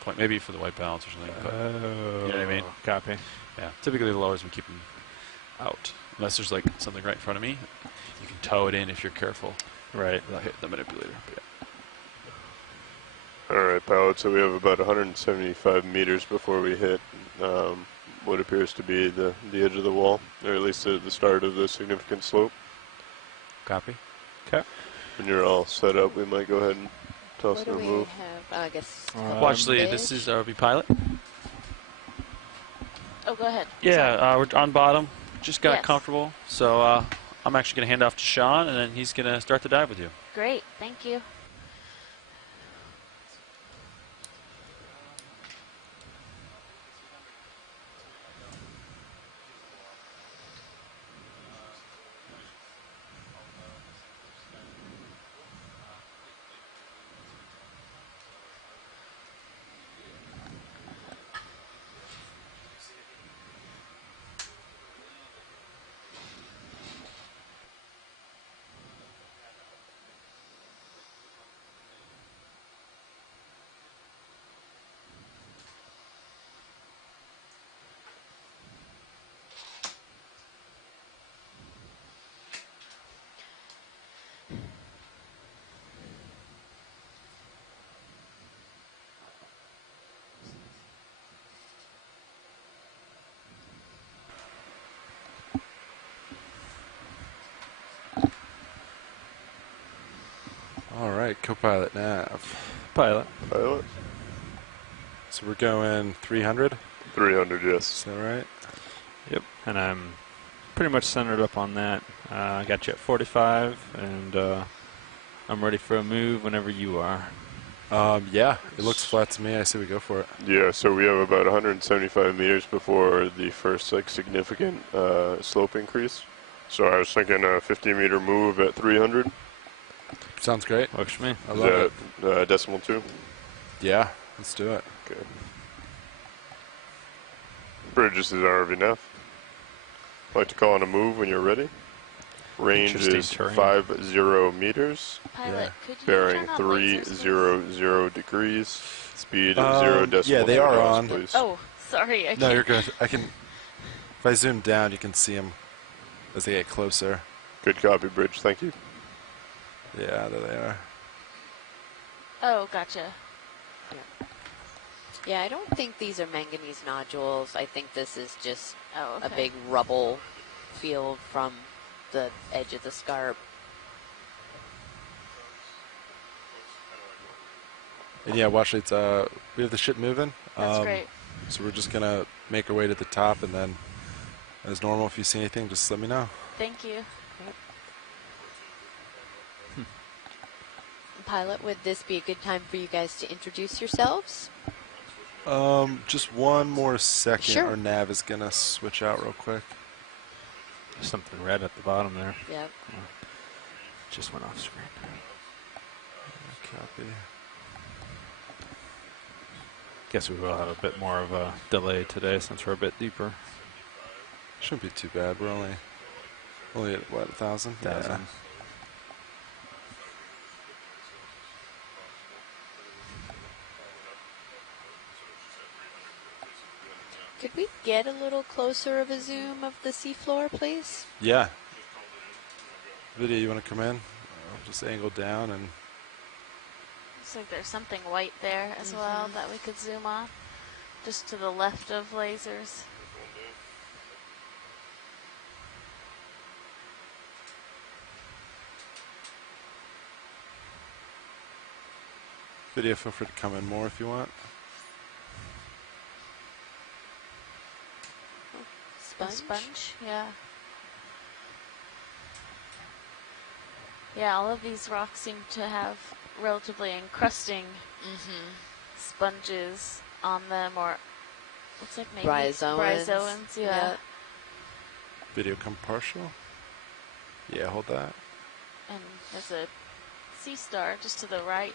point, maybe for the white balance or something. But you know what I mean? Copy. Yeah. Typically the lowers we keep them out, unless there's like something right in front of me. You can tow it in if you're careful. Right. Without hitting the manipulator. But yeah. All right, pilot. So we have about 175 meters before we hit what appears to be the edge of the wall, or at least the start of the significant slope. Copy. Okay. When you're all set up, we might go ahead and toss What and do we remove. have? I guess. Well, actually, this is ROV pilot. Oh, go ahead. Yeah, we're on bottom. Just got Yes. comfortable. So I'm actually going to hand off to Sean, and then he's going to start the dive with you. Great, thank you. All right, co-pilot nav. Pilot. Pilot. So we're going 300? 300, yes. Is that right? Yep. And I'm pretty much centered up on that. I got you at 45, and I'm ready for a move whenever you are. Yeah, it looks flat to me. I say we go for it. Yeah, so we have about 175 meters before the first significant slope increase. So I was thinking a 50-meter move at 300. Sounds great. Works for me. I love it. Decimal 2? Yeah, let's do it. Okay. Bridge, this is ROV nav. I'd like to call on a move when you're ready. Range is terrain. 50 meters. Pilot, could you Bearing turn on lasers, please? 300 degrees. Speed 0 decimal. Yeah, they are miles, on. Please. Oh, sorry. I No, can't. you're good. I can. If I zoom down, you can see them as they get closer. Good copy, Bridge. Thank you. Yeah, there they are. Oh, gotcha. Yeah, I don't think these are manganese nodules. I think this is just Oh, okay. a big rubble field from the edge of the scarp. And yeah, watch it. We have the ship moving. That's great. So we're just gonna make our way to the top, and then, as normal, if you see anything, just let me know. Thank you. Pilot, would this be a good time for you guys to introduce yourselves? Just one more second. Sure. Our nav is gonna switch out real quick. Something red at the bottom there. Yep. Just went off screen. Copy. Guess we will have a bit more of a delay today since we're a bit deeper. Shouldn't be too bad. We're only at what, 1,000? 1,000. Yeah. Could we get a little closer of a zoom of the seafloor, please? Yeah. Lydia, you want to come in? I'll just angle down and. Looks like there's something white there as well that we could zoom off. Just to the left of lasers. Lydia, feel free to come in more if you want. Sponge? Sponge, yeah. Yeah, all of these rocks seem to have relatively encrusting sponges on them, or looks like maybe bryozoans, yeah. Video come partial. Yeah, hold that. And there's a sea star just to the right,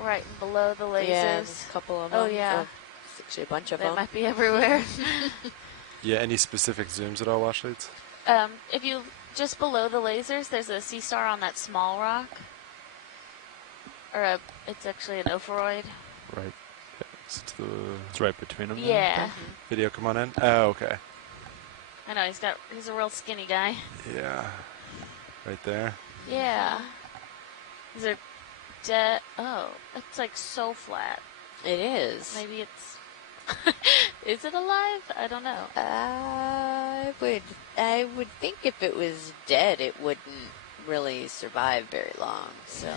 right below the lasers. Yeah, there's a couple of them. Oh, yeah. Well, it's actually a bunch of They them. might be everywhere. Yeah, any specific zooms at all, watch leads? If you just below the lasers, there's a sea star on that small rock, or it's actually an ophiroid. Right. It's right between them. Yeah. Video, come on in. Oh, okay. I know, he's a real skinny guy. Yeah. Right there. Yeah. Is there dead? Oh, it's like so flat. It is. Maybe it's. Is it alive? I don't know. I would think if it was dead, it wouldn't really survive very long. So.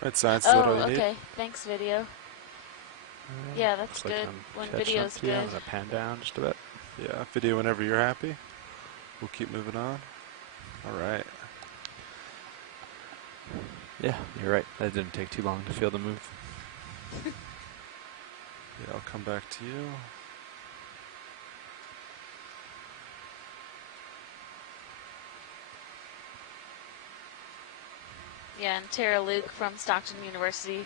Right, science, is that all Oh, you okay. Thanks, video. Yeah, that's Looks like good. I'm When catching video's up to you. I'm good. gonna pan down just a bit. need? Yeah, video whenever you're happy. We'll keep moving on. All right. Yeah, you're right. That didn't take too long to feel the move. Yeah, I'll come back to you. Yeah, and Tara Luke from Stockton University,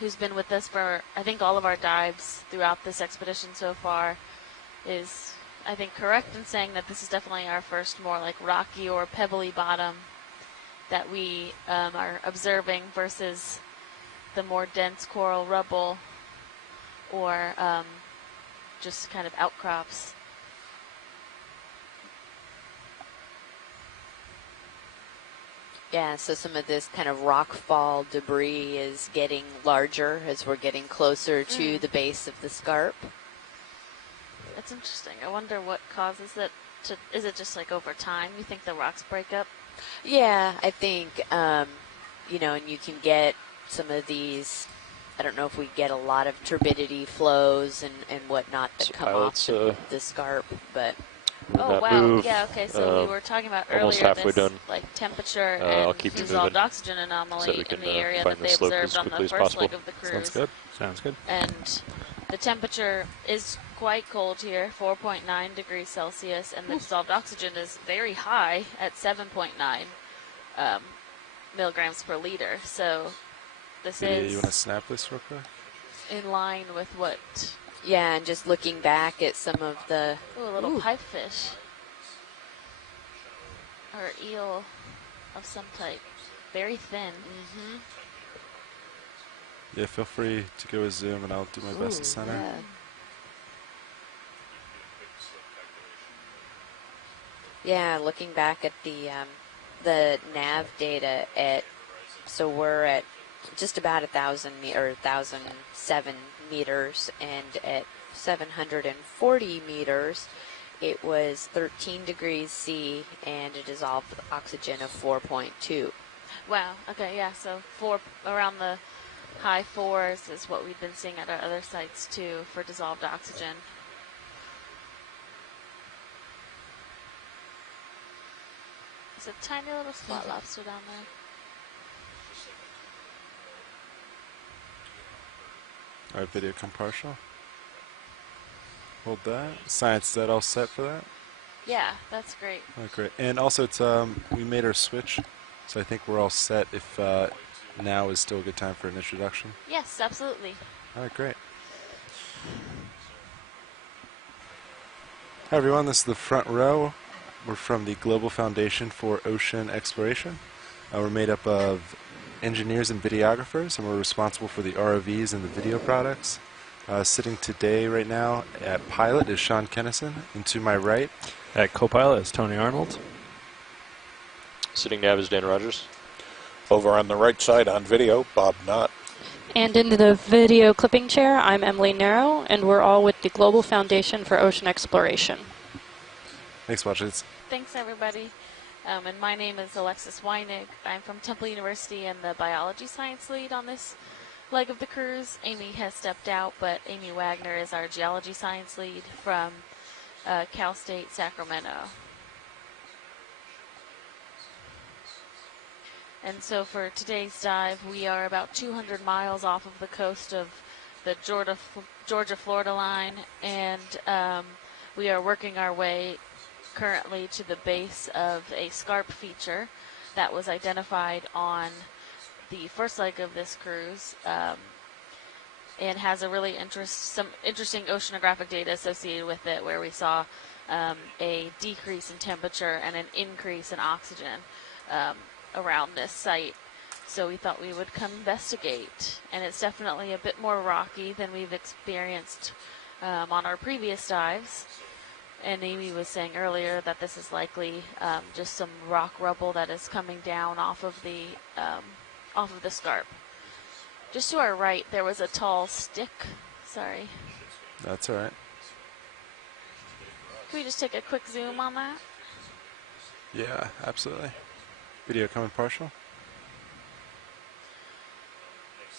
who's been with us for, I think, all of our dives throughout this expedition so far, is, I think, correct in saying that this is definitely our first more like rocky or pebbly bottom that we are observing versus the more dense coral rubble or just kind of outcrops. Yeah, so some of this kind of rock fall debris is getting larger as we're getting closer to the base of the scarp. That's interesting. I wonder what causes it to, is it just like over time you think the rocks break up? Yeah, I think, you know, and you can get some of these, I don't know if we get a lot of turbidity flows and whatnot that So come pilots, off the scarp, but Oh that wow! move, Yeah. Okay. So we were talking about almost earlier halfway this done. like temperature I'll and keep you dissolved moving oxygen so anomaly that we in can the area find that the they slope observed as on the quickly as first leg possible. of the cruise. Sounds good. Sounds good. And the temperature is quite cold here, 4.9 degrees Celsius, and the dissolved oxygen is very high at 7.9 milligrams per liter. So this Video, is you want to snap this real quick? in line with what? yeah, and just looking back at some of the, Ooh, a little pipefish or eel of some type, very thin. Yeah, feel free to go with zoom, and I'll do my best to center. yeah. Yeah, looking back at the nav data at, so we're at just about 1,000 or 1,007 meters, and at 740 meters, it was 13 degrees C and a dissolved oxygen of 4.2. Wow. Okay. Yeah. So around the high fours is what we've been seeing at our other sites too for dissolved oxygen. There's a tiny little spot lobster down there. All right, video come partial. Hold that. Science, is that all set for that? Yeah, that's great. All right, great. And also, it's we made our switch, so I think we're all set if now is still a good time for an introduction. Yes, absolutely. All right, great. Hi, everyone. This is the front row. We're from the Global Foundation for Ocean Exploration. We're made up of engineers and videographers, and we're responsible for the ROVs and the video products. Sitting today right now at pilot is Sean Kennison, and to my right, At co-pilot is Tony Arnold. Sitting nav is Dan Rogers. Over on the right side on video, Bob Knott. And in the video clipping chair, I'm Emily Narrow, and we're all with the Global Foundation for Ocean Exploration. thanks for watching. Thanks, everybody. And my name is Alexis Weinig. I'm from Temple University and the biology science lead on this leg of the cruise. Amy has stepped out, but Amy Wagner is our geology science lead from Cal State Sacramento. And so for today's dive, we are about 200 miles off of the coast of the Georgia-Florida line, and we are working our way currently to the base of a scarp feature that was identified on the first leg of this cruise, and has a really some interesting oceanographic data associated with it, where we saw a decrease in temperature and an increase in oxygen around this site. So we thought we would come investigate. And it's definitely a bit more rocky than we've experienced on our previous dives. And Amy was saying earlier that this is likely just some rock rubble that is coming down off of the scarp. Just to our right, there was a tall stick. Sorry. That's all right. Can we just take a quick zoom on that? Yeah, absolutely. Video coming partial.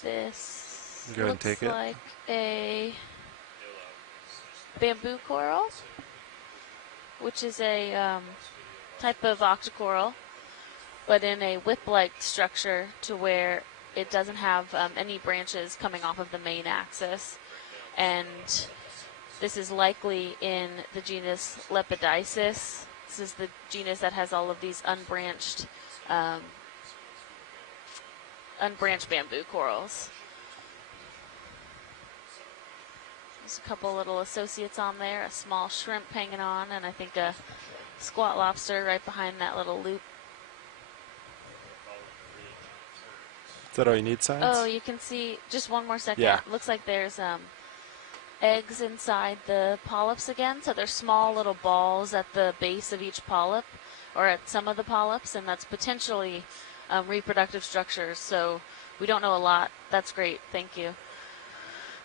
This Go ahead and looks take it. like a bamboo coral, which is a type of octocoral, but in a whip-like structure to where it doesn't have any branches coming off of the main axis. And this is likely in the genus Lepidopsis. This is the genus that has all of these unbranched bamboo corals. There's a couple little associates on there, a small shrimp hanging on, and I think a squat lobster right behind that little loop. Is that all you need, Science? Oh, you can see, just one more second. Yeah. Looks like there's eggs inside the polyps again. So there's small little balls at the base of each polyp, or at some of the polyps, and that's potentially reproductive structures. So we don't know a lot. That's great. Thank you.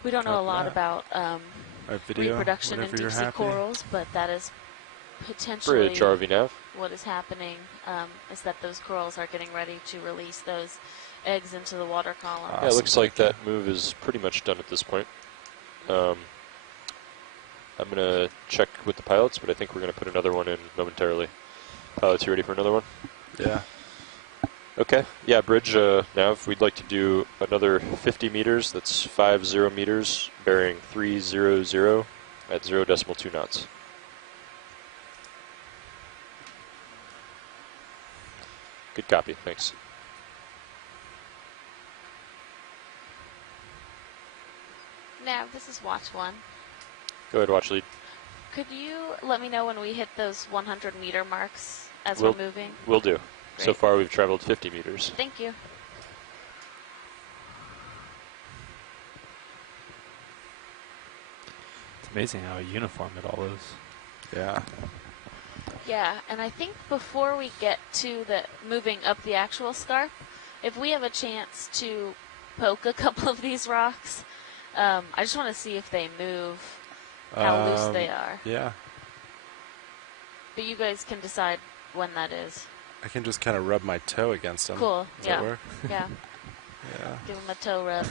We don't know a lot about reproduction in deep sea corals, but that is potentially Bridge, ROV nav. what is happening, is that those corals are getting ready to release those eggs into the water column. Yeah, it looks like that move is pretty much done at this point. I'm going to check with the pilots, but I think we're going to put another one in momentarily. Pilots, you ready for another one? Yeah. Okay. Yeah, bridge nav. We'd like to do another 50 meters. That's 50 meters, bearing 300 at 0.2 knots. Good copy. Thanks. Nav, this is watch 1. Go ahead, watch lead. Could you let me know when we hit those 100-meter marks as We'll- we're moving? Will do. So Great. far, we've traveled 50 meters. Thank you. It's amazing how uniform it all is. Yeah. Yeah, and I think before we get to the moving up the actual scarp, if we have a chance to poke a couple of these rocks, I just want to see if they move, how loose they are. Yeah. But you guys can decide when that is. I can just kind of rub my toe against them. Cool. Does Yeah. that work? Yeah. Yeah. Give them a toe rub.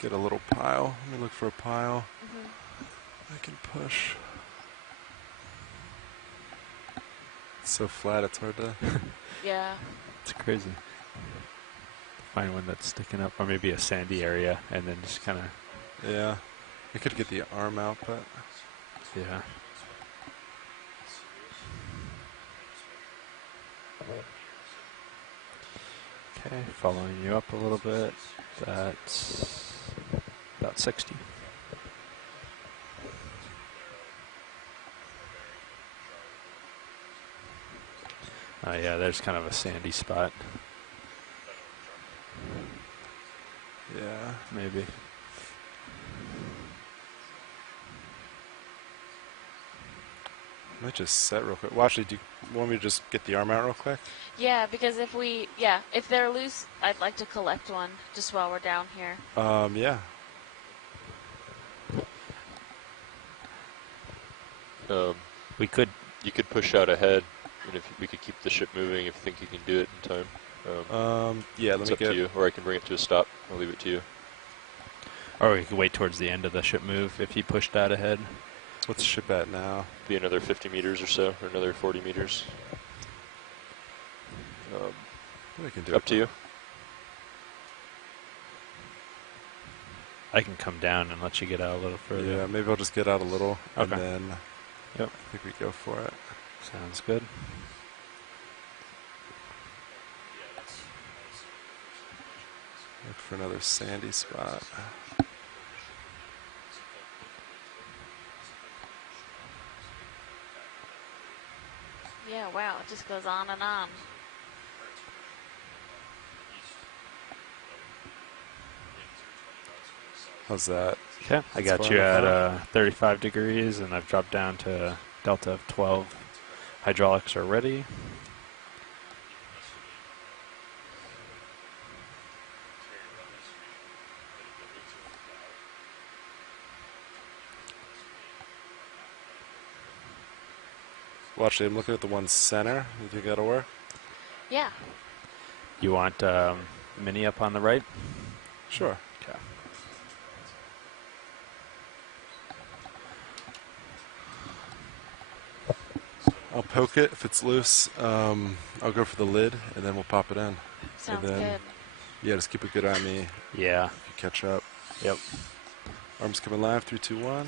Get a little pile. Let me look for a pile. Mm-hmm. I can push. It's so flat, it's hard to. Yeah. It's crazy. Find one that's sticking up, or maybe a sandy area, and then just kind of, Yeah. I could get the arm out, but. yeah. Okay, following you up a little bit. That's about 60. Yeah, there's kind of a sandy spot. Yeah. Maybe. I might just set real quick. Well, actually, do you want me to just get the arm out real quick? Yeah, because if they're loose, I'd like to collect one just while we're down here. Yeah. You could push out ahead, and if we could keep the ship moving, if you think you can do it in time. Yeah, let It's me up to you, or I can bring it to a stop. I'll leave it to you. Or we could wait towards the end of the ship move if he pushed that ahead. What's the ship at now? Be another 50 meters or so, or another 40 meters. We can do Up it. to you. I can come down and let you get out a little further. Yeah, maybe I'll just get out a little, and Okay. then Yep. I think we go for it. Sounds good. Look for another sandy spot. Yeah, wow, it just goes on and on. How's that? Okay, I That's got far you enough at 35 degrees, and I've dropped down to delta of 12. Hydraulics are ready. Well, actually, I'm looking at the one center. You think that'll work? Yeah. You want mini up on the right? Sure. Okay. I'll poke it. If it's loose, I'll go for the lid, and then we'll pop it in. Sounds and then, good. Yeah, just keep a good eye on me. Yeah. If you catch up. Yep. Arms coming live. 3, 2, 1.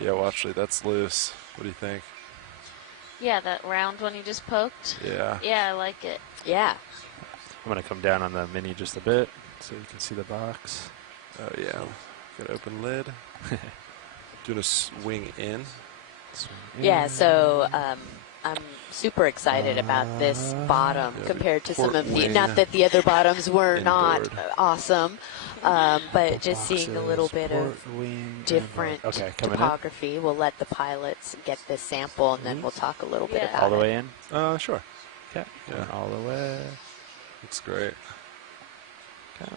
Yeah, well, actually, that's loose. What do you think? Yeah, that round one you just poked. Yeah. Yeah, I like it. Yeah. I'm going to come down on the mini just a bit so you can see the box. Oh, yeah. Got an open lid. Doing a swing in. Yeah, so I'm super excited about this bottom Yeah, compared to some port of the, wing not that the other bottoms were not inboard. awesome, but just seeing a little bit of different Okay, coming in. topography. We'll let the pilots get this sample, and then we'll talk a little bit Yeah. about All the it. way in? Sure. Okay. Yeah. All the way. Looks great. Okay.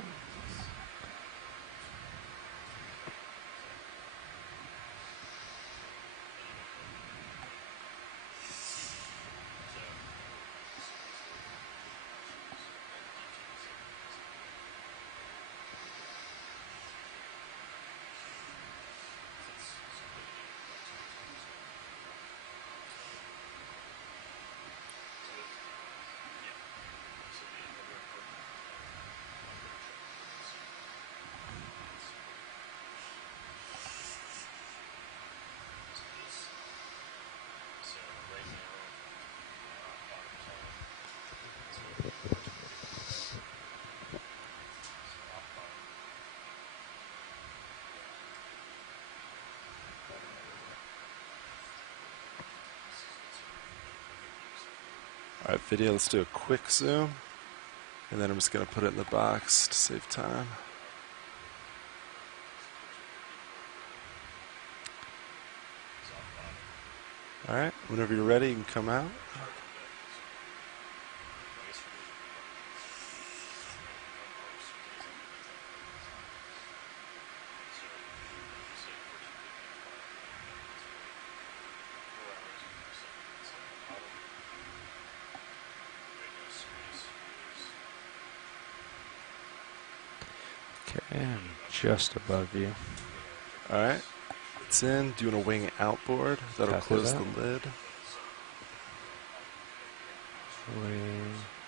All right, video, let's do a quick zoom. And then I'm just going to put it in the box to save time. All right, whenever you're ready, you can come out. Okay, I'm just above you. All right, it's in. Do you want to wing outboard? That'll Copy close that. the lid.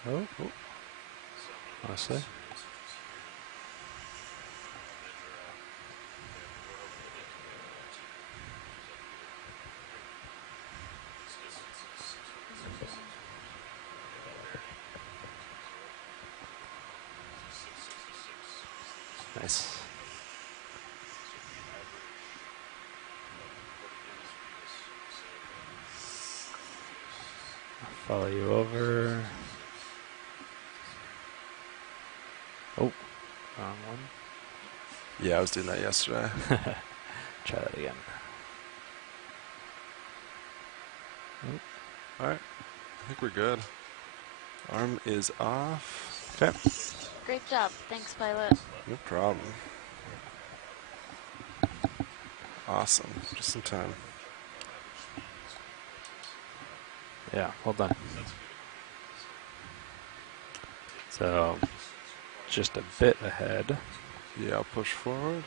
Oh. Honestly. Nice. I'll follow you over. Oh, wrong one. Yeah, I was doing that yesterday. Try that again. All right, I think we're good. Arm is off. Okay. Great job. Thanks, pilot. No problem. Awesome. Just in time. Yeah, hold on. So, just a bit ahead. Yeah, I'll push forward.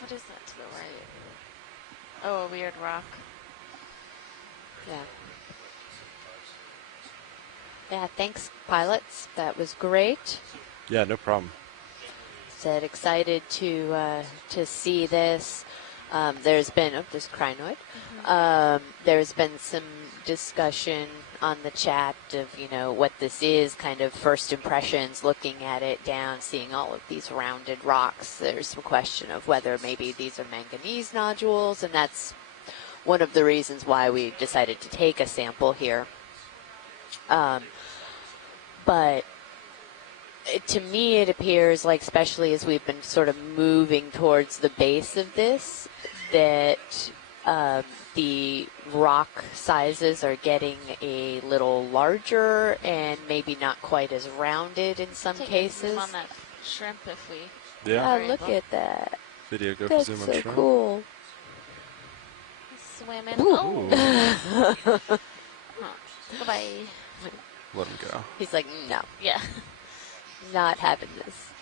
What is that to the right? Oh, a weird rock. Yeah. Yeah, thanks, pilots. That was great. Yeah, no problem. Said excited to see this. There's been there's Crinoid. There's been some discussion on the chat of what this is, kind of first impressions, looking at it down, seeing all of these rounded rocks. There's some question of whether maybe these are manganese nodules, and that's one of the reasons why we decided to take a sample here. But to me, it appears like, especially as we've been sort of moving towards the base of this, that the rock sizes are getting a little larger and maybe not quite as rounded in some Take a cases. zoom on that shrimp if we. Yeah. are Look able. at that. Video go That's zoom on so shrimp. cool. Swimming. Ooh. Oh. Bye-bye. Let him go. He's like, no, Yeah. not having this.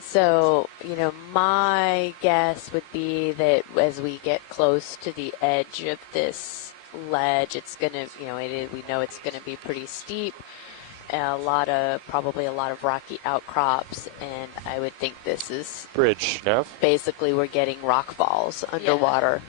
So, my guess would be that as we get close to the edge of this ledge, it's going to, we know it's going to be pretty steep. Probably a lot of rocky outcrops, and I would think this is Bridge, Nav. basically we're getting rock falls underwater.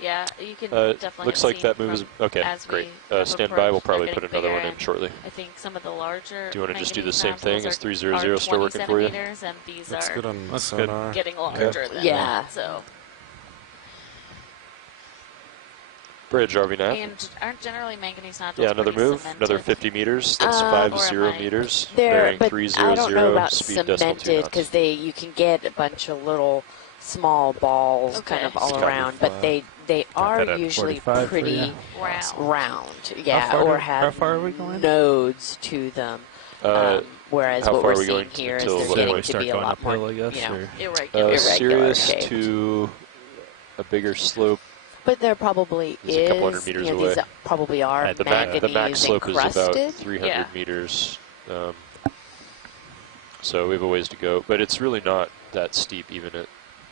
Yeah, you can definitely. Looks have like seen that move is from okay. as Great. we have Stand by. approached, We'll probably they're put getting another one bigger, in shortly. I think some of the larger. Do you want to just do the manganese same thing nodules as 300 are still 20 working for you? centimeters, and these Looks are good on That's good. sonar. getting larger than Yeah. that. So, Bridge, RV Nav. and aren't generally manganese nodules Yeah, another pretty move. cemented? Another 50 meters. That's Or 50 am I- meters. There, Bearing but 300. I don't know about Speed decimal 2 cemented knots. because you can get a bunch of little small balls kind of Okay. all It's gotta be around, but flat. they are that at usually 45 for pretty you? Round. round, yeah, far or do- how have far are we going? nodes to them. Whereas how what far we're are we seeing going here is until they're what getting point? to be a lot more, uphill, I guess, or? Irregular. Sirius shaped. to a bigger slope. But there probably It's a couple hundred meters these away. probably are The manganese max slope is about encrusted. 300 Yeah. meters. So we have a ways to go, but it's really not that steep even at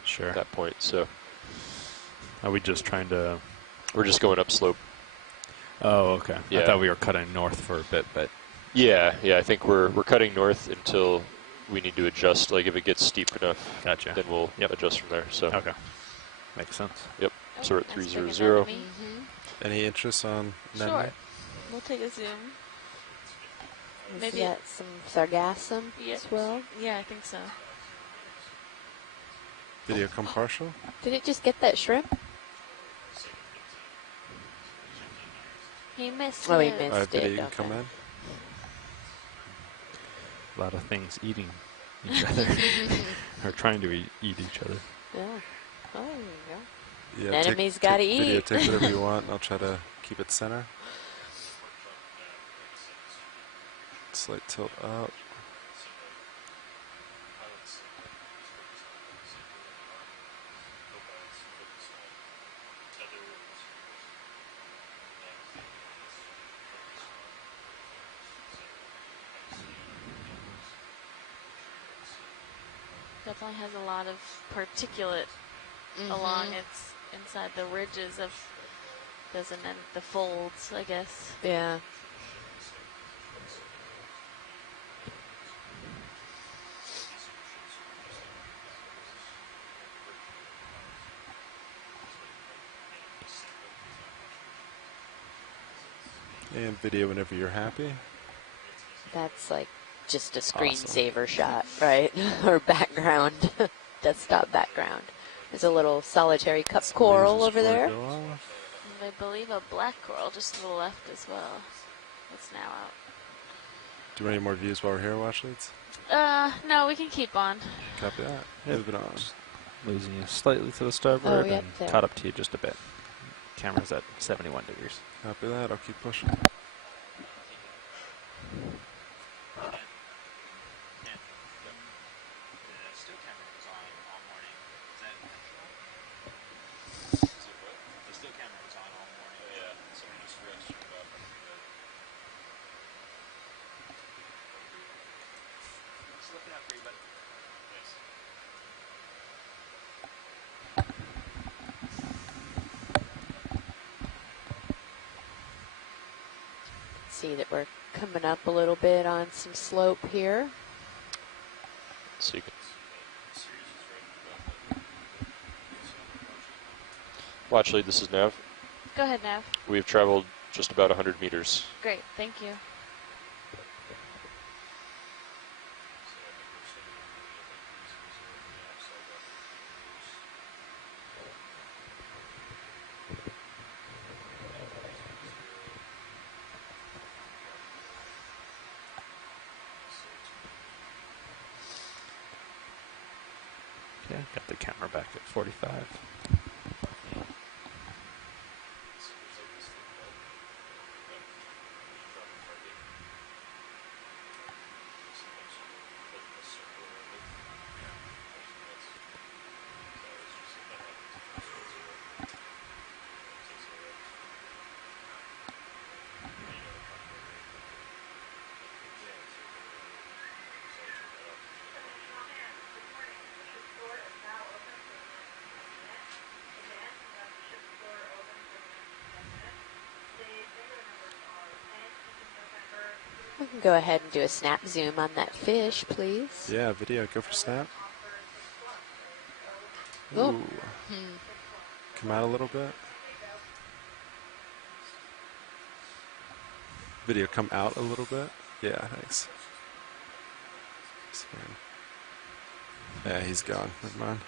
Sure. that point. So Are we just trying to? we're just going up slope. Oh, okay. Yeah. I thought we were cutting north for a bit, but Yeah, I think we're cutting north until we need to adjust. Like if it gets steep enough, gotcha. then we'll adjust from there. So Okay, makes sense. yep. Oh, So we're at that's big 300. enough for me. Any interest on Sure. Nene? We'll take a zoom. Is Maybe- that some sargassum Yeah. as well? Yeah, I think so. Video come partial? Did it just get that shrimp? He missed Oh, he his. missed. Alright, video it, you can come okay. in. A lot of things eating each other, or trying to eat each other. Yeah. Oh, there you go. Yeah, Enemies gotta Video, eat. take whatever you want. I'll try to keep it center. Slight tilt up. Definitely has a lot of particulate along its inside the ridges of doesn't end the folds, I guess. Yeah. And video whenever you're happy. That's like just a screensaver shot, right? Or background, desktop background. There's a little solitary cup coral over there. And I believe a black coral just to the left as well. It's now out. Do you want any more views while we're here, watch leads? No, we can keep on. Copy that. Yep. Moving on. Losing you slightly to the starboard yep, and there. caught up to you just a bit. Camera's at 71 degrees. Copy that. I'll keep pushing. see that we're coming up a little bit on some slope here. So you can. Well, actually, this is Nav. Go ahead, Nav. We've traveled just about 100 meters. Great, thank you. Okay, got the camera back at 45. We can go ahead and do a snap zoom on that fish, please. Yeah, video, go for snap. Oh. Ooh. Come out a little bit. Video, come out a little bit. Yeah, thanks. Yeah, he's gone. Never mind.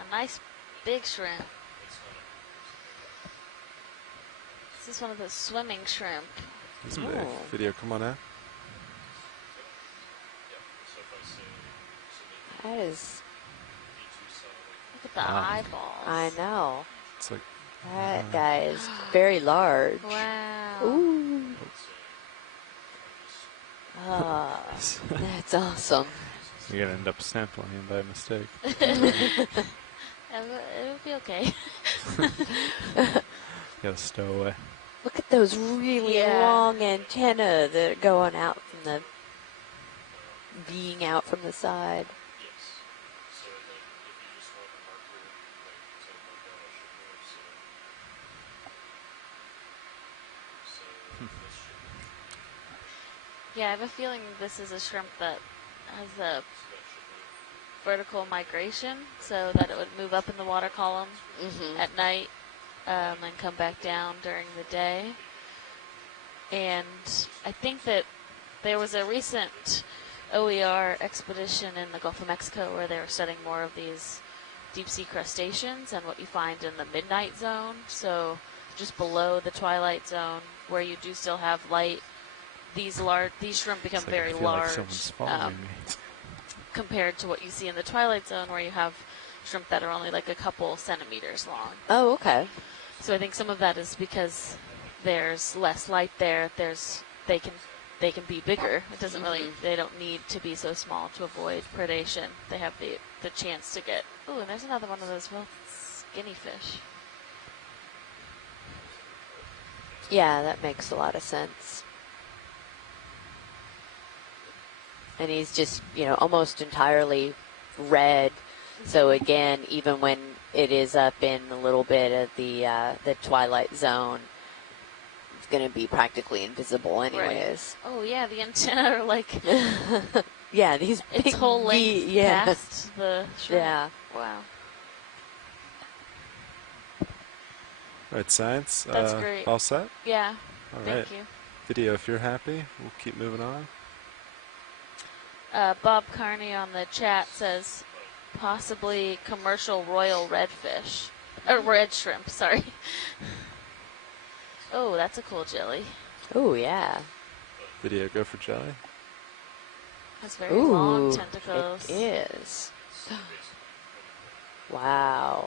A nice big shrimp. This is one of those swimming shrimp. He's big. Oh. Video, come on out. That is, Look at the Wow. eyeballs. I know. It's like, That guy is very large. Wow. Ooh. Ah, that's awesome. You're going to end up sampling him by mistake. It'll be okay. Got to stow away. Look at those really Yeah. long antennae that are going out from the, being out from the side. Yeah, I have a feeling this is a shrimp that has a vertical migration, so that it would move up in the water column at night and come back down during the day. And I think that there was a recent OER expedition in the Gulf of Mexico where they were studying more of these deep sea crustaceans and what you find in the midnight zone, so just below the twilight zone where you do still have light. These shrimp become It's like I very feel large like someone's following me. compared to what you see in the twilight zone, where you have shrimp that are only like a couple centimeters long. Oh, okay. So I think some of that is because there's less light there. They can be bigger. It doesn't really. They don't need to be so small to avoid predation. They have the chance to get. Ooh, and there's another one of those real skinny fish. Yeah, that makes a lot of sense. And he's just, almost entirely red. So again, even when it is up in a little bit of the twilight zone, it's going to be practically invisible anyways. Right. Oh yeah, the antenna are like Yeah, these its big whole length yeah. past the shrimp. Yeah. Wow. all right, science. That's great. All set? Yeah. All Thank right. you. Video, if you're happy, we'll keep moving on. Bob Carney on the chat says possibly commercial royal redfish. Or red shrimp, sorry. Oh, that's a cool jelly. Oh, yeah. Video, go for jelly. Has very long Ooh, tentacles. it is. Wow.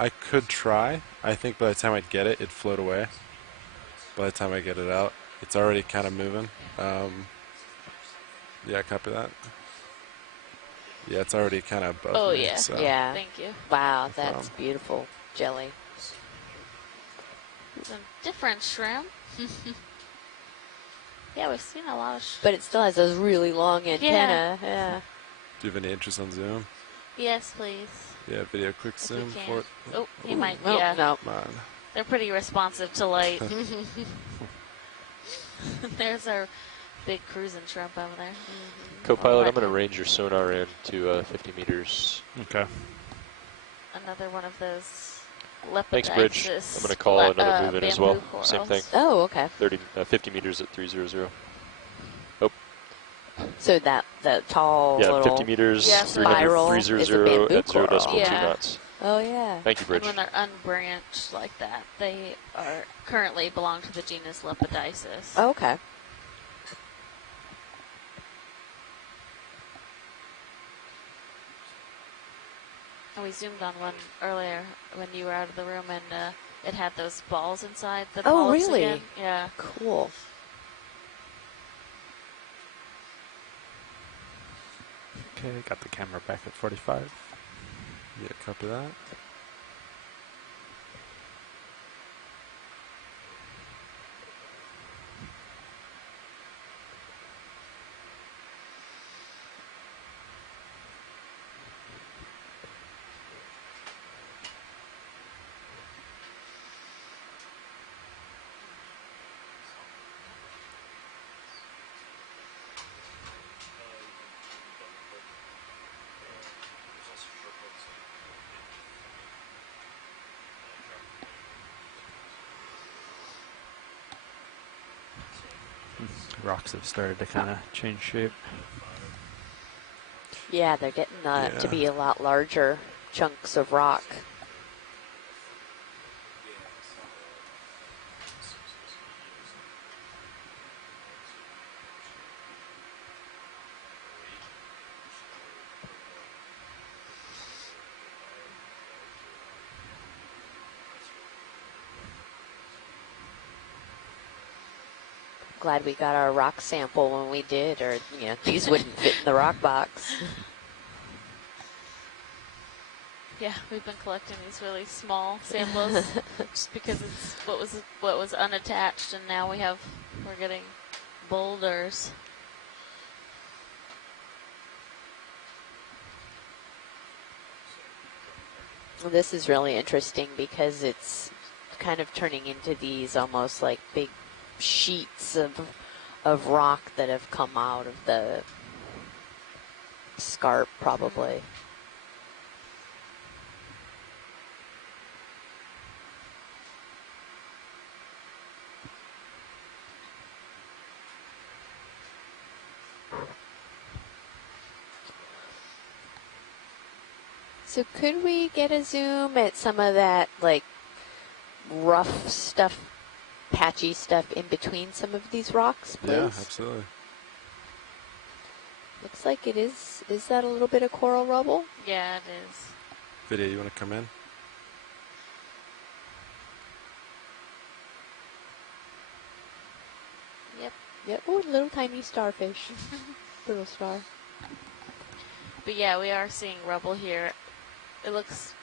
I could try. I think by the time I'd get it, it'd float away. By the time I get it out, it's already kind of moving. Yeah, copy that. Yeah, it's already kind of above Oh, me, yeah. So. Yeah. Thank you. Wow, that's beautiful. jelly. It's a different shrimp. Yeah, we've seen a lot of But it still has those really long antennae. Yeah. Do you have any interest on zoom? Yes, please. Yeah, video quick If we zoom can. for it. Oh, he might. Oh, Yeah. no. Come on. They're pretty responsive to light. There's our big cruising shrimp over there. Co-pilot, Alright. I'm going to range your sonar in to 50 meters. Okay. Another one of those Thanks, Bridge. lepiditis I'm going to call another move in as well. bamboo Same corals. thing. Oh, okay. 50 meters at 300. So that the tall Yeah, little 50 meters, Yeah, 300, spiral is a 300 bamboo at 0 coral. decimal 2 Yeah. knots. Oh, yeah. Thank you, And Bridge. when they're unbranched like that, they are currently belong to the genus Lepidisis. Oh, okay. And we zoomed on one earlier when you were out of the room, and it had those balls inside the Oh, polyps really? again. Yeah. Cool. Okay, got the camera back at 45. Yeah, copy that. Rocks have started to kind of change shape. Yeah, they're getting to Yeah. be a lot larger chunks of rock. Glad we got our rock sample when we did, or these wouldn't fit in the rock box. Yeah, we've been collecting these really small samples just because it's what was unattached, and now we're getting boulders. This is really interesting because it's kind of turning into these almost like big sheets of rock that have come out of the scarp, probably. So could we get a zoom at some of that, like, rough stuff, patchy stuff in between some of these rocks, please? Yeah, absolutely. Looks like it is. Is that a little bit of coral rubble? Yeah, it is. Video, you want to come in? Yep. Yep. Oh, little tiny starfish. Little star. But yeah, we are seeing rubble here. It looks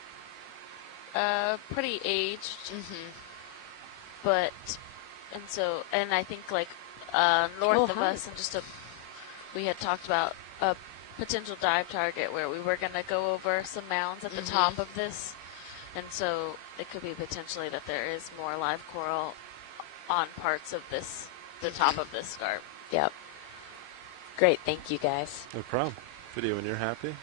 pretty aged, but and I think like north of us, and we had talked about a potential dive target where we were going to go over some mounds at the top of this, and so it could be potentially that there is more live coral on parts of this, the top of this scarp. Yep. Great. Thank you, guys. No problem. Video when you're happy.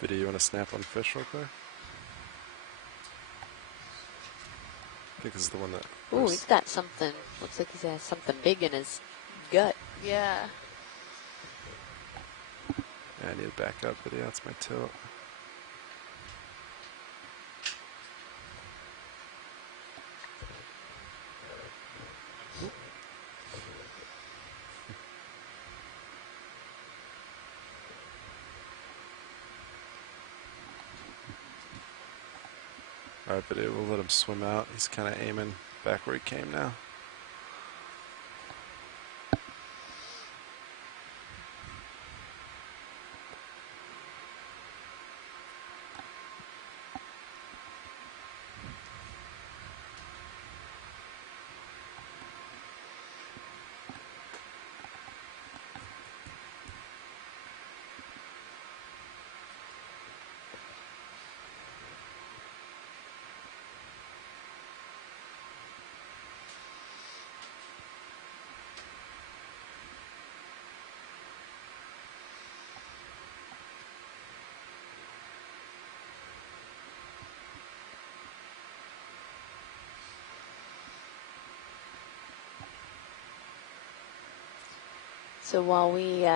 Video, you want to snap on fish real quick? I think this is the one that... Ooh, he's got something. Looks like he has something big in his gut. Yeah. Yeah, I need to back up video. That's my tilt. Alright, video, we'll let him swim out. He's kind of aiming back where he came now. So while we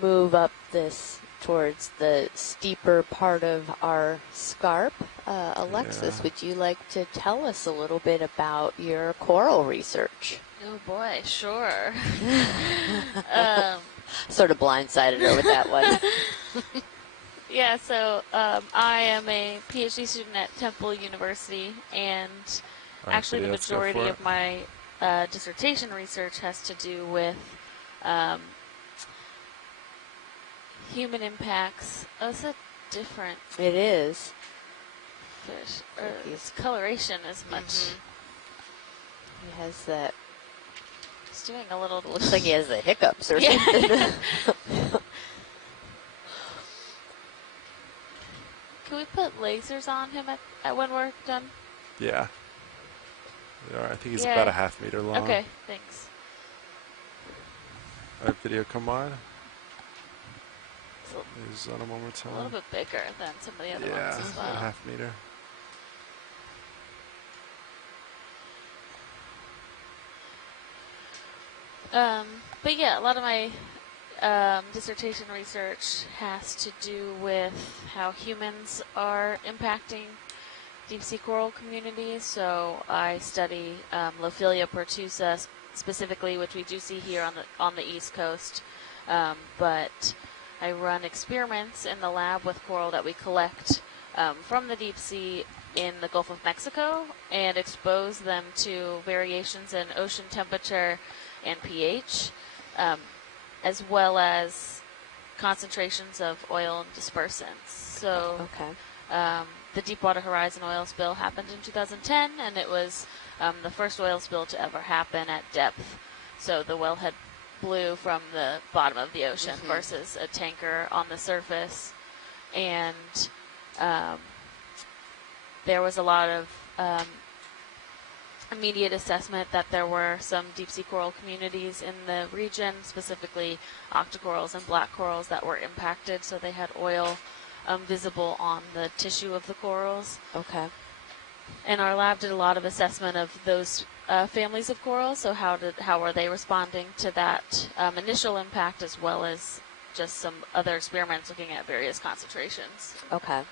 move up this towards the steeper part of our scarp, Alexis, Yeah. would you like to tell us a little bit about your coral research? Oh boy, sure. Sort of blindsided her with that one. Yeah, so I am a PhD student at Temple University, and Alright, actually the video, let's go majority for of it. my dissertation research has to do with human impacts. Oh, it's a different It is. fish. Its coloration is much. He has that. It's doing a little. Looks like he has the hiccups or Yeah. something. Can we put lasers on him at when we're done? Yeah. Alright, I think he's Yeah. about a half-meter long. Okay, thanks. Alright, video, come on. It's He's on him one more a little time. bit bigger than some of the other Yeah, ones as about a well. half-meter. But yeah, a lot of my dissertation research has to do with how humans are impacting deep sea coral communities. So I study Lophilia pertusa specifically, which we do see here on the East Coast. But I run experiments in the lab with coral that we collect from the deep sea in the Gulf of Mexico and expose them to variations in ocean temperature and pH, as well as concentrations of oil and dispersants. So Okay. the Deepwater Horizon oil spill happened in 2010, and it was the first oil spill to ever happen at depth. So the wellhead blew from the bottom of the ocean versus a tanker on the surface. And there was a lot of immediate assessment that there were some deep sea coral communities in the region, specifically octocorals and black corals, that were impacted. So they had oil visible on the tissue of the corals. Okay. And our lab did a lot of assessment of those families of corals. So how are they responding to that initial impact, as well as just some other experiments looking at various concentrations. Okay.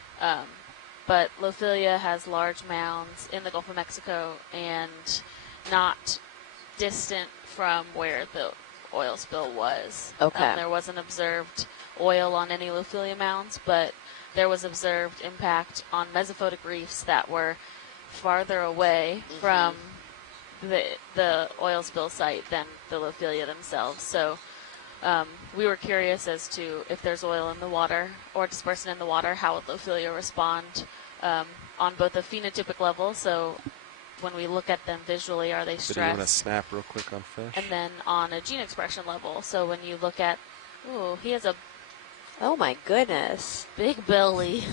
But Lophilia has large mounds in the Gulf of Mexico and not distant from where the oil spill was. Okay. There wasn't observed oil on any Lophilia mounds, but there was observed impact on mesophotic reefs that were farther away from the oil spill site than the Lophilia themselves. So we were curious as to if there's oil in the water or dispersant in the water, how would Lophilia respond on both a phenotypic level, so when we look at them visually, are they Video, you want to stressed? snap real quick on fish? And then on a gene expression level, so when you look at, ooh, he has a Oh my goodness. big belly.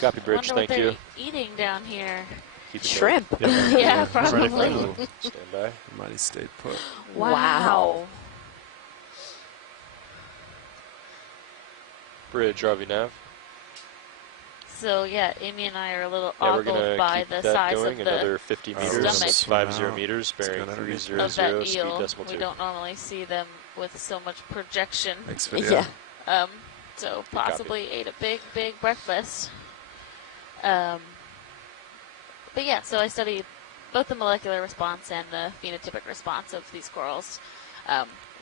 Copy, I Bridge. wonder what Thank you. they're eating down here. Keep it Shrimp. going. Yep. Yeah, Ready for probably. another. Stand by. Mighty stayed put. Wow. Bridge, RV nav. So yeah, Amy and I are a little Yeah, we're ogled gonna by keep the that size going. of the Another 50 we're meters, stomach. swim 50 out. meters, Let's bearing go underneath 300, of that speed eel. decimal We 2. don't normally see them with so much projection. Thanks, video. Yeah. So Good copy. possibly ate a big breakfast. But yeah, so I studied both the molecular response and the phenotypic response of these corals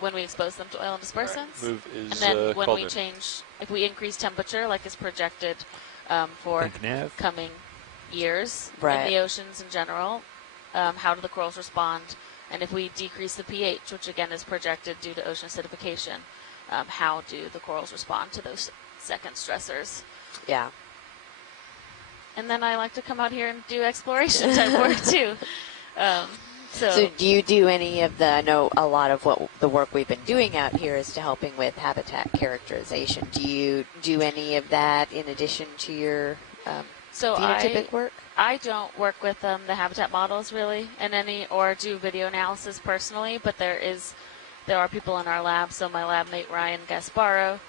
when we expose them to oil and dispersants. Move is And then when called we in. change, if we increase temperature, like is projected for Think nav. coming years in Right. the oceans in general, how do the corals respond? And if we decrease the pH, which again is projected due to ocean acidification, how do the corals respond to those second stressors? Yeah. And then I like to come out here and do exploration type work too. So do you do any of the, I know a lot of what the work we've been doing out here is to helping with habitat characterization. Do you do any of that in addition to your phenotypic work? I don't work with the habitat models really in any, or do video analysis personally, but there are people in our lab. So my lab mate Ryan Gasparo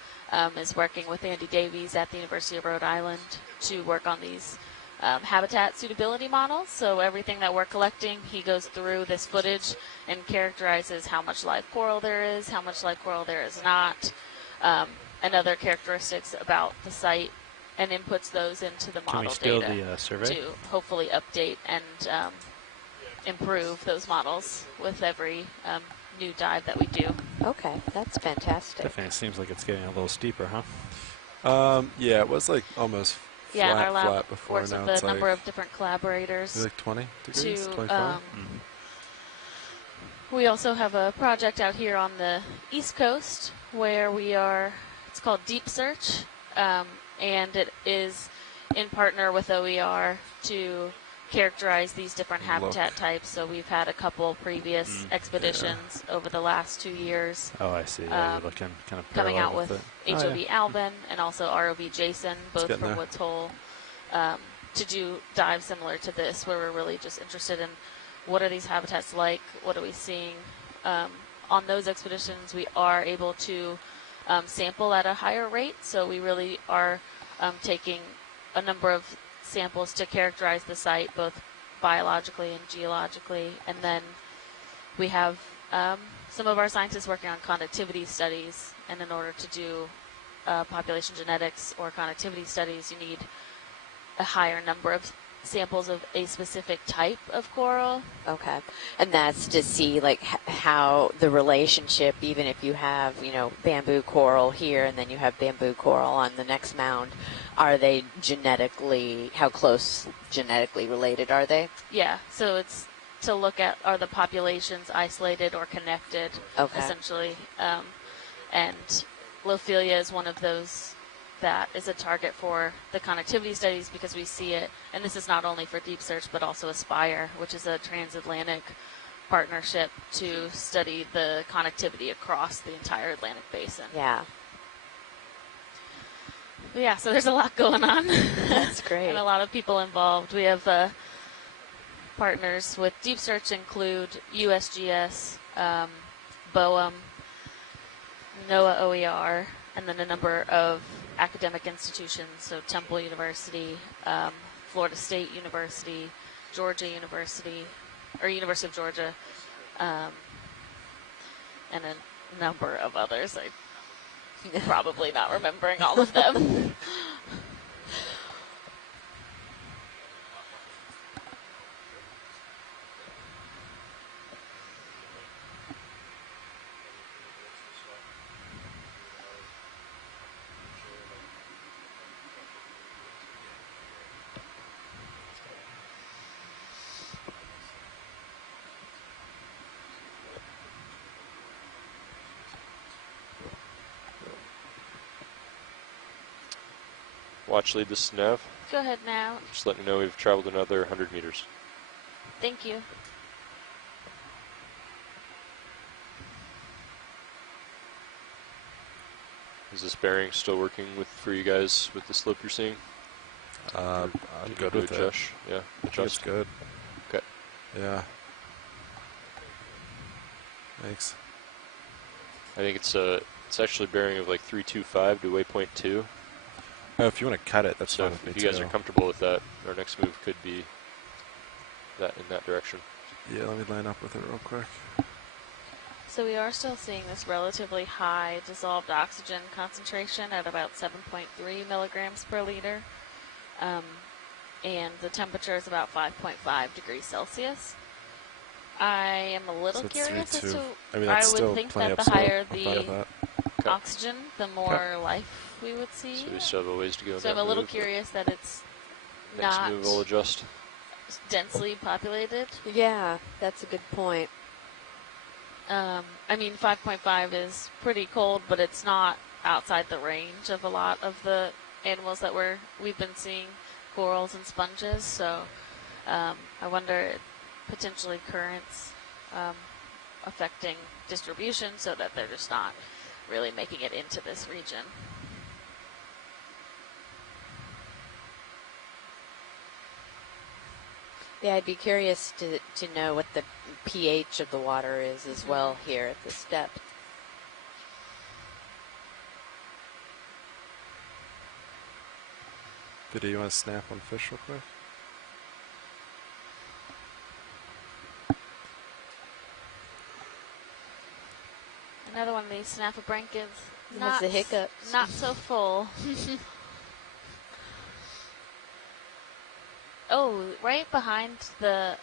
is working with Andy Davies at the University of Rhode Island to work on these habitat suitability models. So everything that we're collecting, he goes through this footage and characterizes how much live coral there is, how much live coral there is not, and other characteristics about the site, and inputs those into the Can we model steal data the survey? to hopefully update and improve those models with every new dive that we do. Okay, that's fantastic. Definitely seems like it's getting a little steeper, huh? Yeah, it was like almost Yeah, and our lab flat before. works Now with it's a number like, of different collaborators. like 20 degrees, to 25. we also have a project out here on the East Coast where it's called Deep Search, and it is in partner with OER to characterize these different habitat types. So we've had a couple previous expeditions over the last 2 years Oh, I see. Yeah, you're looking kind of coming out parallel with it. HOV Alvin and also ROV Jason, both getting from there. Woods Hole, to do dives similar to this, where we're really just interested in what are these habitats like, what are we seeing. On those expeditions, we are able to sample at a higher rate, so we really are taking a number of samples to characterize the site, both biologically and geologically, and then we have some of our scientists working on conductivity studies, and in order to do population genetics or conductivity studies, you need a higher number of samples of a specific type of coral. Okay, and that's to see like how the relationship, even if you have bamboo coral here and then you have bamboo coral on the next mound, are they how close genetically related are they? Yeah, so it's to look at, are the populations isolated or connected, essentially. And Lophilia is one of those that is a target for the connectivity studies because we see it, and this is not only for Deep Search but also Aspire, which is a transatlantic partnership to study the connectivity across the entire Atlantic basin. Yeah, But yeah, so there's a lot going on. that's great. And a lot of people involved. We have partners with Deep Search include USGS, BOEM, NOAA OER, and then a number of academic institutions, so Temple University, Florida State University, Georgia University, or University of Georgia, and a number of others. I'm probably not remembering all of them. Watch lead, this is Nav. Go ahead now. Just letting you know we've traveled another 100 meters. Thank you. Is this bearing still working for you guys with the slope you're seeing? I'm You good can with it. adjust. Yeah, I think it's adjust. good. Okay. Yeah. Thanks. I think it's actually bearing of like 325 to waypoint 2. Oh, if you want to cut it, that's So fine with me if you guys too. are comfortable with that, our next move could be that in that direction. Yeah, let me line up with it real quick. So we are still seeing this relatively high dissolved oxygen concentration at about 7.3 milligrams per liter. And the temperature is about 5.5 degrees Celsius. I am a little So it's curious as 3.2. to, I mean, that's would still think plenty that of the slope. higher I'm fine the with that. Okay. oxygen, the more life we would see. So we still have a ways to go in So that I'm a little move, but curious that it's next not move will adjust. densely populated. Yeah, that's a good point. I mean, 5.5 is pretty cold, but it's not outside the range of a lot of the animals that we've been seeing, corals and sponges. So I wonder potentially currents affecting distribution so that they're just not really making it into this region. Yeah, I'd be curious to know what the pH of the water is as well here at this depth. Video, you want to snap on fish real quick? Another one of these snap-a-brink is Has not, the hiccups. not so full. Oh, right behind the,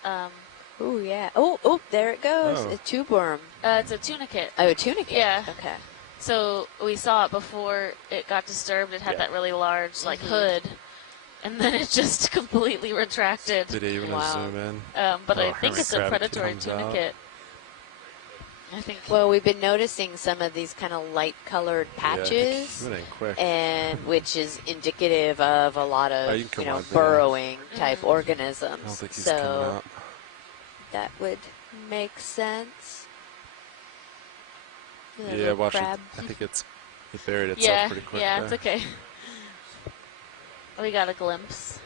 Oh, yeah. Oh, there it goes. Oh. A tube worm. it's a tunicate. Oh, a tunicate. Yeah. Okay. So we saw it before it got disturbed. It had that really large, like, hood, and then it just completely retracted. Video, you want to Wow. zoom in? But I Oh, think hermit it's a crab predatory comes out. tunicate. I think. Well, we've been noticing some of these kind of light-colored patches, Yeah, quick. and which is indicative of a lot Oh, of you can come on, video. burrowing type organisms. I don't think he's coming so out. that would make sense. The Yeah, little watch crab. it. I think it buried itself Yeah, pretty quick yeah, there. it's okay. We got a glimpse.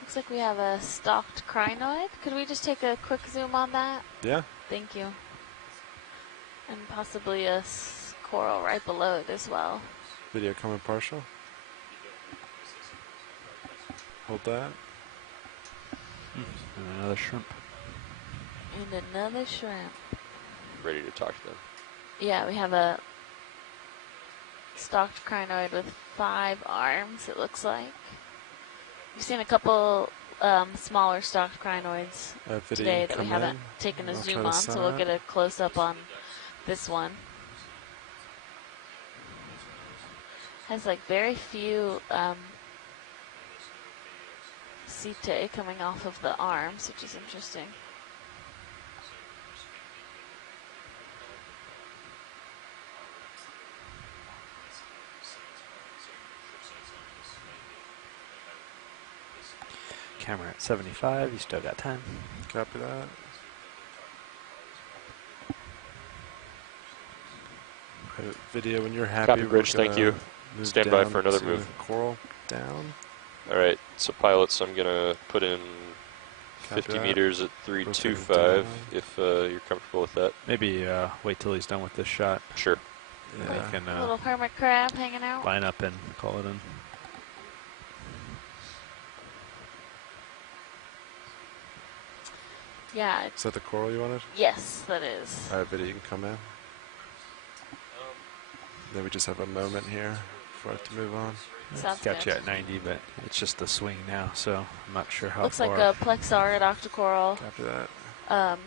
Looks like we have a stalked crinoid. Could we just take a quick zoom on that? Yeah. Thank you. And possibly a coral right below it as well. Video coming partial. Hold that. And another shrimp. And another shrimp. Ready to talk to them. Yeah, we have a stalked crinoid with 5 arms, it looks like. We've seen a couple smaller stalked crinoids Video today that we come haven't in. taken a I'll zoom try to on, so sign we'll it. get a close-up on this one. Has like very few setae coming off of the arms, which is interesting. Camera at 75. You still got time. Copy that. Video, when you're happy. Copy, we're Bridge, thank gonna you. move Stand by down for another to move. Coral down. Alright, so pilots, I'm going to put in Copy 50 that. meters at Rotating 325 down. if you're comfortable with that. Maybe wait till he's done with this shot. Sure. And Yeah. they can A little hermit crab hanging out. line up and call it in. Yeah, Is that the coral you wanted? yes, that is. Alright, video, you can come in. Then we just have a moment here before I have to move on. Sounds Got you good. at 90, but it's just the swing now, so I'm not sure how Looks far. like a plexaurid octocoral. Copy that.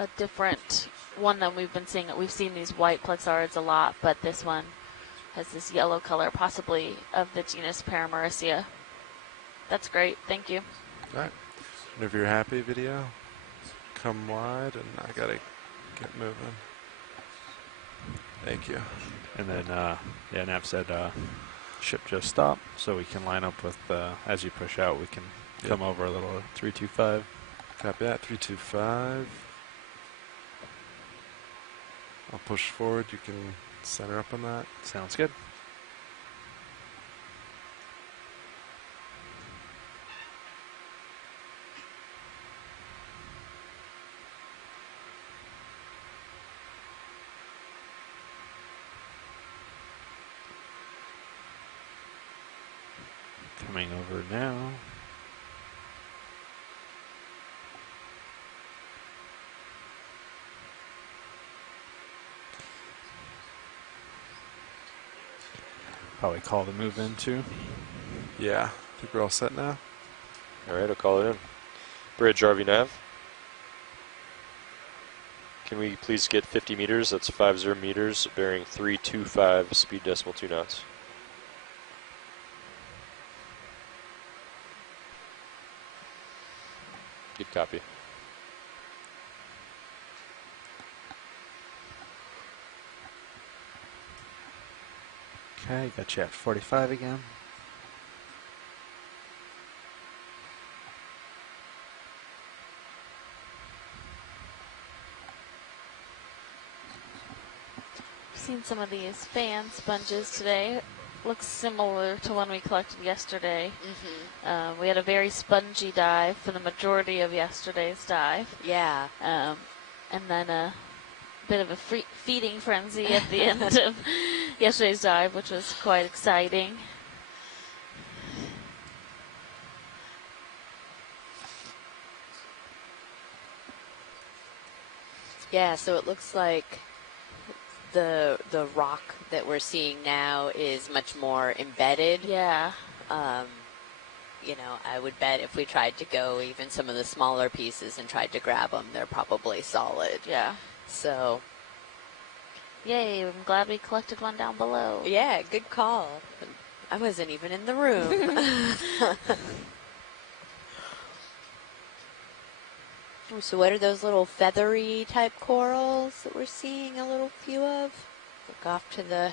a different one than we've been seeing. We've seen these white plexarids a lot, but this one has this yellow color, possibly of the genus Paramaricia. That's great. Thank you. All right. Whenever you're happy, video, come wide, and I gotta get moving. Thank you. And then, yeah, Nav said ship just stopped, so we can line up with, as you push out, we can come over a little 325. Copy that, 325. I'll push forward. You can center up on that. Sounds good. Coming over now. Probably call the move in too. Yeah, I think we're all set now. All right, I'll call it in. Bridge RV nav. Can we please get 50 meters? That's 50 meters, bearing 325, speed decimal 2 knots. Good copy. Okay, got you at 45 again. I've seen some of these fan sponges today. Looks similar to one we collected yesterday. Mm-hmm. We had a very spongy dive for the majority of yesterday's dive. Yeah. And then a bit of a feeding frenzy at the end of yesterday's dive, which was quite exciting. Yeah, so it looks like the rock that we're seeing now is much more embedded. Yeah. You know, I would bet if we tried to go even some of the smaller pieces and tried to grab them, they're probably solid. Yeah. So, yay, I'm glad we collected one down below. yeah, good call. I wasn't even in the room. So what are those little feathery type corals that we're seeing a little few of? Look off to the...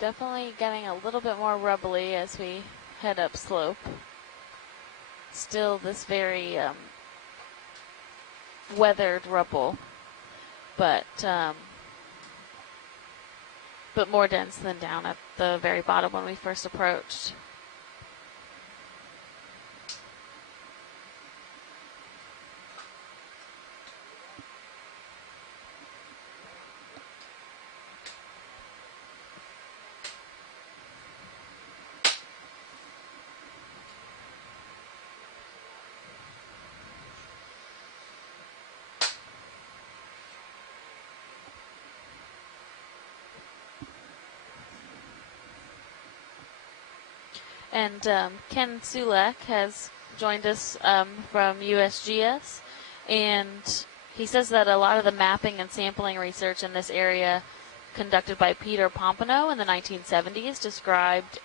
Definitely getting a little bit more rubbly as we head up slope. Still this very weathered rubble, but more dense than down at the very bottom when we first approached. And Ken Sulek has joined us from USGS, And he says that a lot of the mapping and sampling research in this area conducted by Peter Pompano in the 1970s described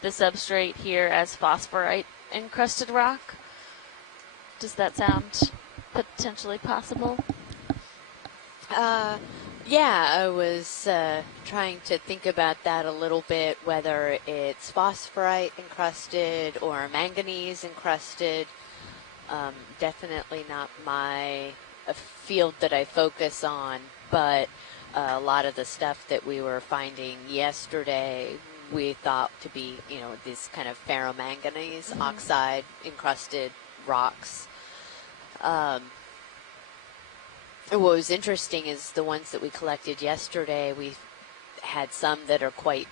the substrate here as phosphorite-encrusted rock. Does that sound potentially possible? Yeah, I was trying to think about that a little bit, whether it's phosphorite encrusted or manganese encrusted. Definitely not my field that I focus on, but a lot of the stuff that we were finding yesterday we thought to be, these kind of ferromanganese oxide encrusted rocks. What was interesting is the ones that we collected yesterday, we had some that are quite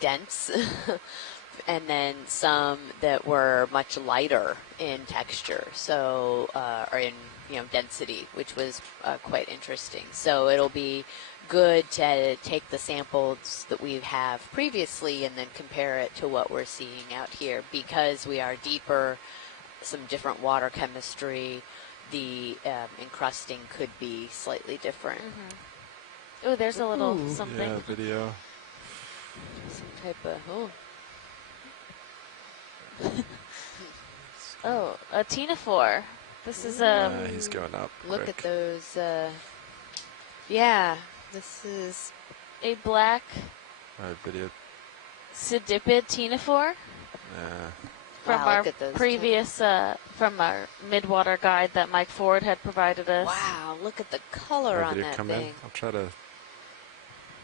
dense and then some that were much lighter in texture, so or in density, which was quite interesting. So it'll be good to take the samples that we have previously and then compare it to what we're seeing out here, because we are deeper, some different water chemistry. The encrusting could be slightly different. Oh, there's a little something. Yeah, video. Some type of, Oh, a ctenophore. This is a... He's going up. Look quick. at those. Yeah, this is a black Alright, video. sedipid ctenophore. Yeah. From Wow, our look at those previous, from our midwater guide that Mike Ford had provided us. wow. Look at the color Alright, on video, that come thing. in. I'll try to.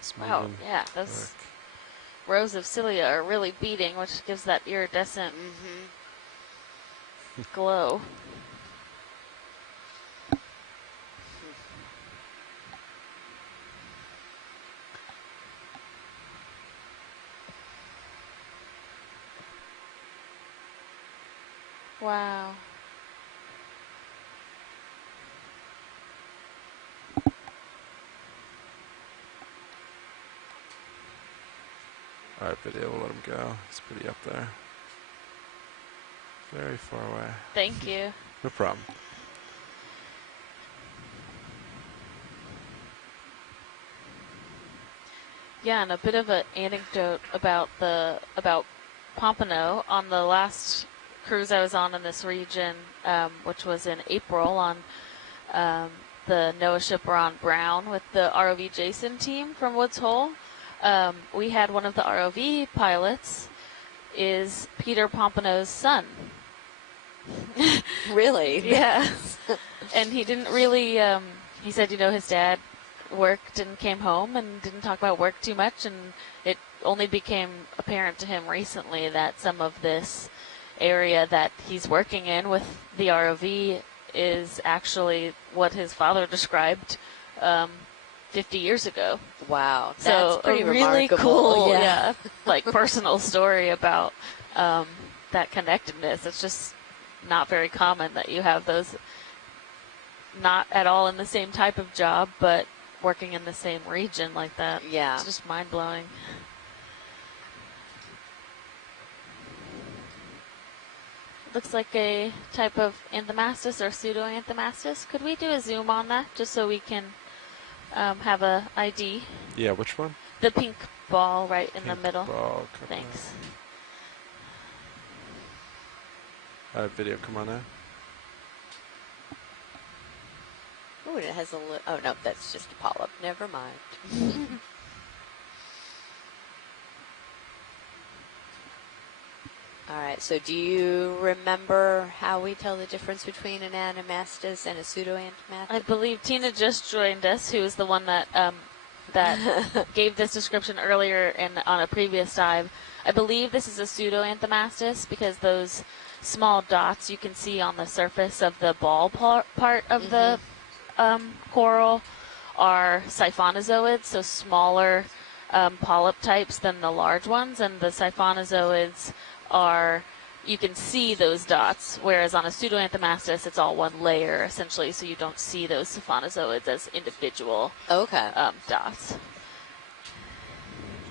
Smooth Wow, in. yeah, those rows of cilia are really beating, which gives that iridescent glow. Wow. Alright, video, we'll let him go. He's pretty up there. Very far away. Thank you. No problem. Yeah, and a bit of an anecdote about Pompano. On the last cruise I was on in this region, which was in April on the NOAA ship Ron Brown with the ROV Jason team from Woods Hole, we had one of the ROV pilots is Peter Pompano's son. Really? Yeah. And he didn't really, he said, his dad worked and came home and didn't talk about work too much, and it only became apparent to him recently that some of this area that he's working in with the ROV is actually what his father described 50 years ago. Wow, that's So pretty a really remarkable. cool, Yeah. like personal story about that connectedness. It's just not very common that you have those not at all in the same type of job, but working in the same region like that. Yeah. It's just mind-blowing. Looks like a type of Anthomastus or pseudo-Anthomastus. Could we do a zoom on that just so we can have a ID? Yeah, which one? The pink ball right in the Pink middle. ball, Thanks. Alright, video, come on in. Oh, and it has a oh, no, that's just a polyp. Never mind. All right, so do you remember how we tell the difference between an anamastis and a pseudo-anamastis? I believe Tina just joined us, who is the one that that gave this description earlier on a previous dive. I believe this is a pseudo-Anthomastus because those small dots you can see on the surface of the ball part of the coral are siphonozoids, so smaller polyp types than the large ones, and the siphonozoids are, you can see those dots, whereas on a pseudo-Anthomastus it's all one layer essentially, so you don't see those siphonozoids as individual dots.